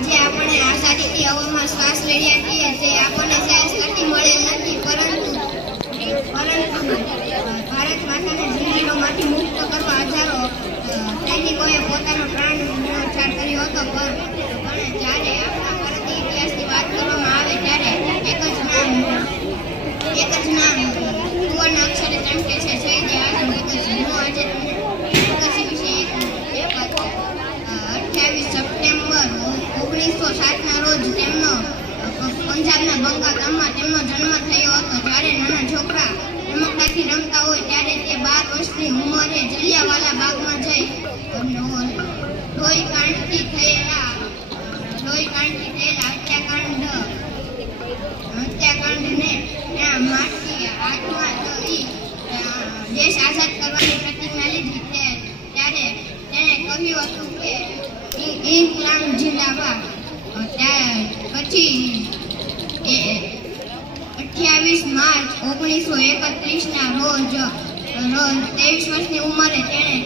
આજે આપણે આઝાદીથી હવામાં શ્વાસ લઈ રહ્યા છીએ જે આપણને સાયન્સથી મળેલ નથી પરંતુ ભારત માતાને જંજીરોમાંથી મુક્ત કરવા હજારો સૈનિકોએ પોતાનો પ્રાણ ન્યોછાવર કર્યો હતો પણ જ્યારે આપણા ભારતીય ઇતિહાસની વાત કરવામાં આવે ત્યારે એક જ નામ સુવર્ણ અક્ષરે ચમકે છે શહીદ આઝમ ભગતસિંહ. હું આજે તમને ભગતસિંહ વિશે એક 28 સપ્ટેમ્બર 1907ના રોજ તેમનો પંજાબના બંગા ગામમાં તેમનો જન્મ થયો હતો. જ્યારે નાના છોકરા રમકડાથી રમતા હોય ત્યારે તે 12 વર્ષની ઉંમરે જલિયાવાલા બાગમાં જઈ લોહીકાંડથી થયેલા હત્યાકાંડને ત્યાં મારથી હાથમાં ધરી દેશ આઝાદ કરવાની પ્રતિજ્ઞા લીધી. ત્યારે તેણે કહ્યું હતું કે ઇન્કલાબ જિંદાબાદ. પછી 28 માર્ચ 1931ના રોજ 23 વર્ષની ઉંમરે તેણે